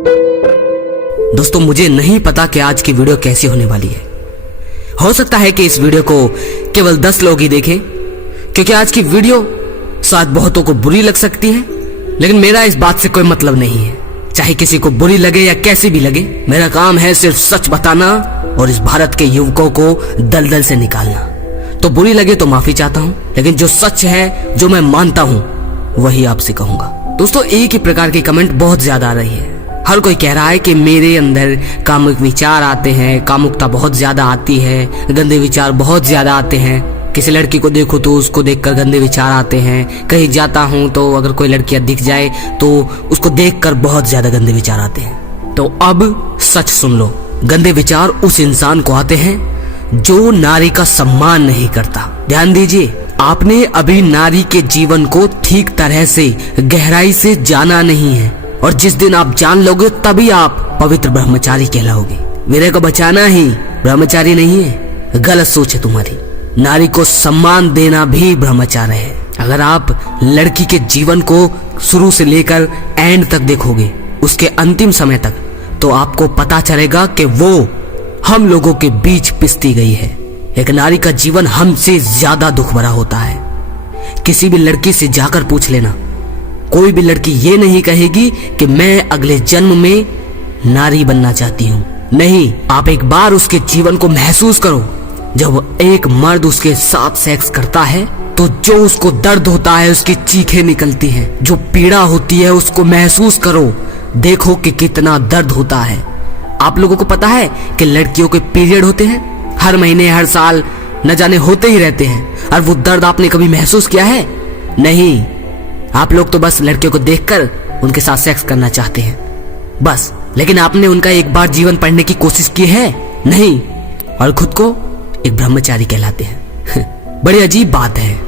दोस्तों मुझे नहीं पता कि आज की वीडियो कैसी होने वाली है। हो सकता है कि इस वीडियो को केवल 10 लोग ही देखें, क्योंकि आज की वीडियो शायद बहुतों को बुरी लग सकती है, लेकिन मेरा इस बात से कोई मतलब नहीं है। चाहे किसी को बुरी लगे या कैसी भी लगे, मेरा काम है सिर्फ सच बताना और इस भारत के युवकों को दलदल से निकालना। तो बुरी लगे तो माफी चाहता हूँ, लेकिन जो सच है, जो मैं मानता हूँ, वही आपसे कहूंगा। दोस्तों एक ही प्रकार की कमेंट बहुत ज्यादा आ रही है। हर कोई कह रहा है कि मेरे अंदर कामुक विचार आते हैं, कामुकता बहुत ज्यादा आती है, गंदे विचार बहुत ज्यादा आते हैं। किसी लड़की को देखो तो उसको देखकर गंदे विचार आते हैं। कहीं जाता हूँ तो अगर कोई लड़कियां दिख जाए तो उसको देखकर बहुत ज्यादा गंदे विचार आते हैं। तो अब सच सुन लो, गंदे विचार उस इंसान को आते हैं जो नारी का सम्मान नहीं करता। ध्यान दीजिए, आपने अभी नारी के जीवन को ठीक तरह से गहराई से जाना नहीं है, और जिस दिन आप जान लोगे तभी आप पवित्र ब्रह्मचारी कहलाओगे। वीरे को बचाना ही ब्रह्मचारी नहीं है, गलत सोच है तुम्हारी। नारी को सम्मान देना भी ब्रह्मचार्य है। अगर आप लड़की के जीवन को शुरू से लेकर एंड तक देखोगे, उसके अंतिम समय तक, तो आपको पता चलेगा कि वो हम लोगों के बीच पिसती गई है। एक नारी का जीवन हमसे ज्यादा दुख भरा होता है। किसी भी लड़की से जाकर पूछ लेना, कोई भी लड़की ये नहीं कहेगी कि मैं अगले जन्म में नारी बनना चाहती हूँ। नहीं, आप एक बार उसके जीवन को महसूस करो। जब एक मर्द उसके साथ सेक्स करता है तो जो उसको दर्द होता है, उसकी चीखें निकलती हैं, जो पीड़ा होती है उसको महसूस करो। देखो कि कितना दर्द होता है। आप लोगों को पता है कि लड़कियों के पीरियड होते हैं, हर महीने हर साल न जाने होते ही रहते हैं, और वो दर्द आपने कभी महसूस किया है? नहीं, आप लोग तो बस लड़कियों को देखकर उनके साथ सेक्स करना चाहते हैं बस। लेकिन आपने उनका एक बार जीवन पढ़ने की कोशिश की है? नहीं, और खुद को एक ब्रह्मचारी कहलाते हैं। बड़ी अजीब बात है।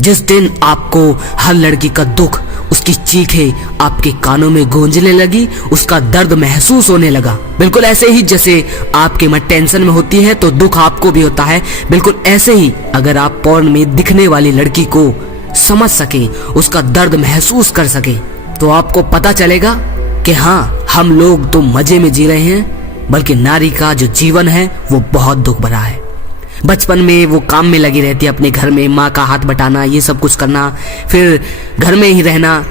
जिस दिन आपको हर लड़की का दुख, उसकी चीखें आपके कानों में गूंजने लगी, उसका दर्द महसूस होने लगा, बिल्कुल ऐसे ही जैसे आपके मन टेंशन में होती है तो दुख आपको भी होता है, बिल्कुल ऐसे ही अगर आप पोर्न में दिखने वाली लड़की को समझ सके, उसका दर्द महसूस कर सके, तो आपको पता चलेगा कि हाँ, हम लोग तो मजे में जी रहे हैं, बल्कि नारी का जो जीवन है वो बहुत दुख भरा है। बचपन में वो काम में लगी रहती है, अपने घर में माँ का हाथ बटाना, ये सब कुछ करना, फिर घर में ही रहना,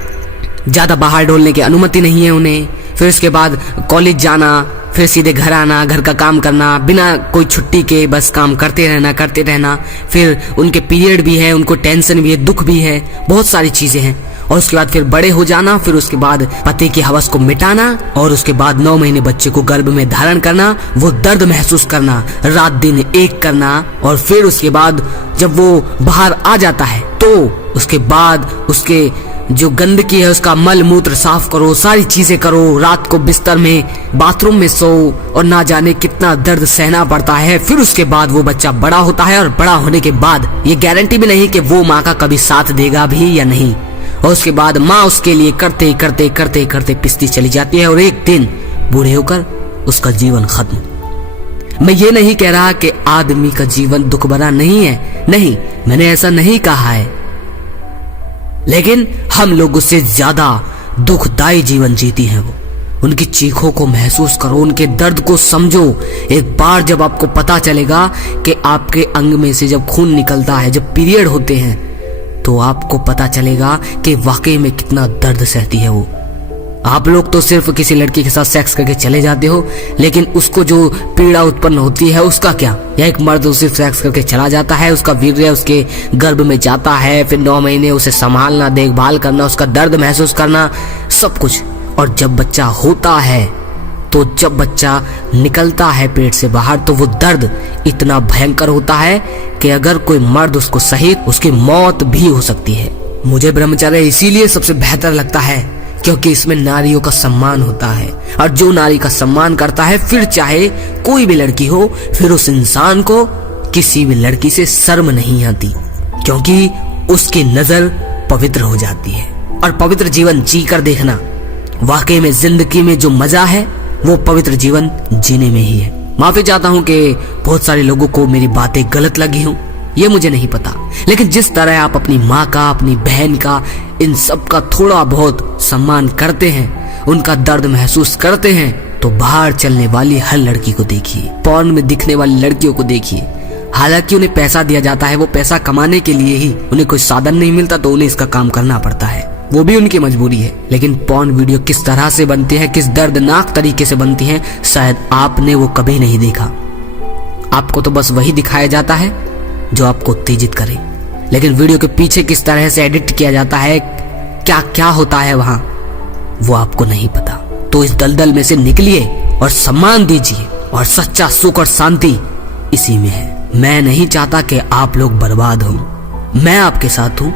ज्यादा बाहर डोलने की अनुमति नहीं है उन्हें। फिर उसके बाद कॉलेज जाना, फिर सीधे घर आना, घर का काम करना, बिना कोई छुट्टी के बस काम करते रहना। फिर उनके पीरियड भी है, उनको टेंशन भी है, दुख भी है, बहुत सारी चीजें हैं। और उसके बाद फिर बड़े हो जाना, फिर उसके बाद पति की हवस को मिटाना, और उसके बाद 9 महीने बच्चे को गर्भ में धारण करना, वो दर्द महसूस करना, रात दिन एक करना, और फिर उसके बाद जब वो बाहर आ जाता है तो उसके बाद उसके जो गंदगी है उसका मल मूत्र साफ करो, सारी चीजें करो, रात को बिस्तर में बाथरूम में सो, और ना जाने कितना दर्द सहना पड़ता है। फिर उसके बाद वो बच्चा बड़ा होता है, और बड़ा होने के बाद ये गारंटी भी नहीं कि वो माँ का कभी साथ देगा भी या नहीं, और उसके बाद माँ उसके लिए करते करते पिसती चली जाती है, और एक दिन बूढ़े होकर उसका जीवन खत्म। मैं ये नहीं कह रहा कि आदमी का जीवन दुख भरा नहीं है, नहीं, मैंने ऐसा नहीं कहा है, लेकिन हम लोग उससे ज्यादा दुखदायी जीवन जीती हैं। वो उनकी चीखों को महसूस करो, उनके दर्द को समझो। एक बार जब आपको पता चलेगा कि आपके अंग में से जब खून निकलता है, जब पीरियड होते हैं, तो आपको पता चलेगा कि वाकई में कितना दर्द सहती है वो। आप लोग तो सिर्फ किसी लड़की के साथ सेक्स करके चले जाते हो, लेकिन उसको जो पीड़ा उत्पन्न होती है उसका क्या? या एक मर्द सिर्फ सेक्स करके चला जाता है, उसका वीर्य उसके गर्भ में जाता है, फिर 9 महीने उसे संभालना, देखभाल करना, उसका दर्द महसूस करना, सब कुछ। और जब बच्चा होता है, तो जब बच्चा निकलता है पेट से बाहर, तो वो दर्द इतना भयंकर होता है कि अगर कोई मर्द उसको सही, उसकी मौत भी हो सकती है। मुझे ब्रह्मचर्य इसीलिए सबसे बेहतर लगता है क्योंकि इसमें नारियों का सम्मान होता है, और जो नारी का सम्मान करता है, फिर चाहे कोई भी लड़की हो, फिर उस इंसान को किसी भी लड़की से शर्म नहीं आती, क्योंकि उसकी नजर पवित्र हो जाती है। और पवित्र जीवन जी कर देखना, वाकई में जिंदगी में जो मजा है वो पवित्र जीवन जीने में ही है। माफी चाहता हूँ कि बहुत सारे लोगों को मेरी बातें गलत लगी हूँ, ये मुझे नहीं पता, लेकिन जिस तरह आप अपनी माँ का, अपनी बहन का, इन सब का थोड़ा बहुत सम्मान करते हैं, उनका दर्द महसूस करते हैं, तो बाहर चलने वाली हर लड़की को देखिए, पॉर्न में दिखने वाली लड़कियों को देखिए। हालांकि उन्हें पैसा दिया जाता है, वो पैसा कमाने के लिए ही, उन्हें कोई साधन नहीं मिलता तो उन्हें इसका काम करना पड़ता है, वो भी उनकी मजबूरी है। लेकिन पॉर्न वीडियो किस तरह से बनती है, किस दर्दनाक तरीके से बनती है, शायद आपने वो कभी नहीं देखा। आपको तो बस वही दिखाया जाता है जो आपको उत्तेजित करे, लेकिन वीडियो के पीछे किस तरह से एडिट किया जाता है, क्या क्या होता है वहां, वो आपको नहीं पता। तो इस दलदल में से निकलिए और सम्मान दीजिए, और सच्चा सुख और शांति इसी में है। मैं नहीं चाहता कि आप लोग बर्बाद हों, मैं आपके साथ हूं।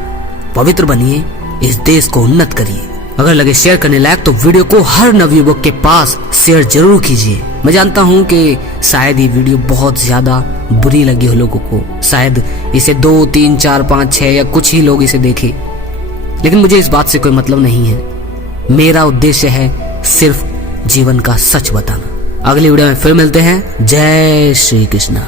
पवित्र बनिए, इस देश को उन्नत करिए। अगर लगे शेयर करने लायक तो वीडियो को हर नवयुवक के पास शेयर जरूर कीजिए। मैं जानता हूं कि शायद ये वीडियो बहुत ज्यादा बुरी लगी हो लोगों को, शायद इसे 2, 3, 4, 5, 6 या कुछ ही लोग इसे देखें, लेकिन मुझे इस बात से कोई मतलब नहीं है। मेरा उद्देश्य है सिर्फ जीवन का सच बताना। अगली वीडियो में फिर मिलते हैं। जय श्री कृष्णा।